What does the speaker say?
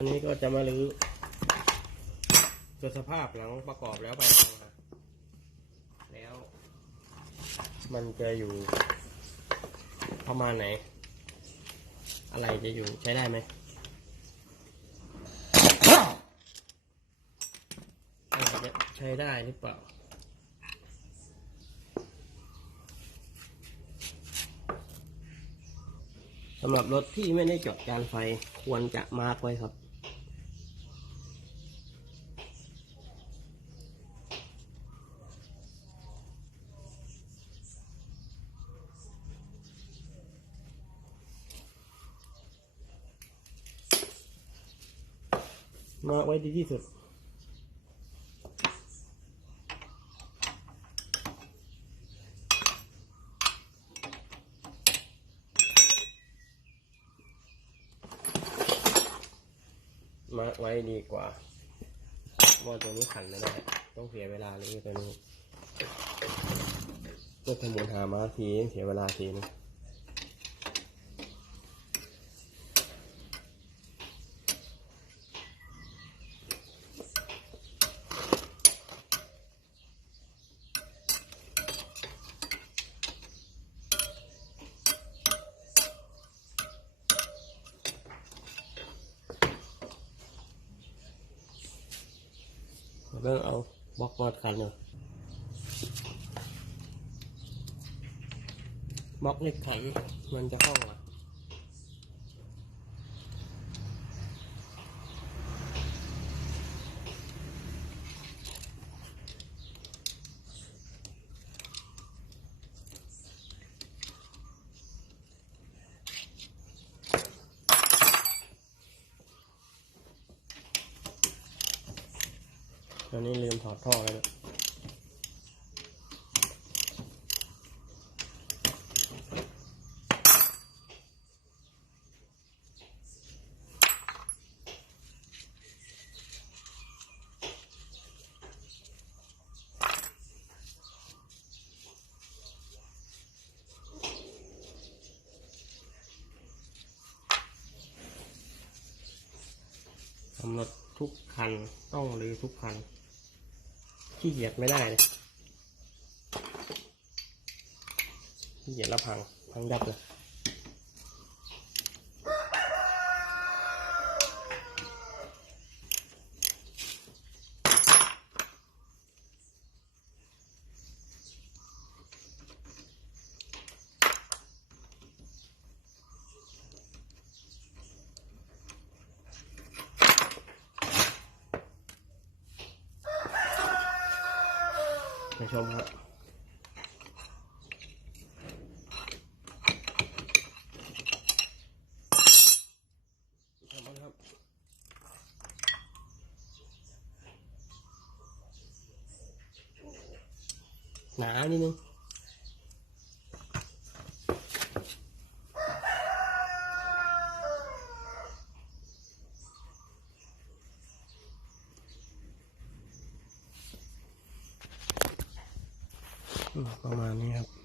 อันนี้ก็จะมาลื้อตัวสภาพหลังประกอบแล้วภายในมาแล้ว มันจะอยู่ประมาณไหน อะไรจะอยู่ใช้ได้ไหมใช้ได้หรือเปล่าสำหรับรถที่ไม่ได้จดการไฟควรจะมาร์กไว้ครับ มาไว้ดีที่สุด มาไว้ดีกว่าว่าตัวนี้ขันไม่ได้ ต้องเสียเวลาเลยตัวนี้เพื่อทำมูลหามาทีเสียเวลาทีนึง เริ่มเอาบล็อกมอดขันเนาะบล็อกเล็กขันมันจะเข้าอะ ตอนนี้ลืมถอดท่อแล้วเนี่ยสำหรับทุกคันต้องรื้อทุกคัน ขี้เหยียดไม่ได้เลยขี้เหยียดแล้วพัง พังยับเลย มาชมครับทำนะครับหนานิดนึง ประมาณนี้ครับ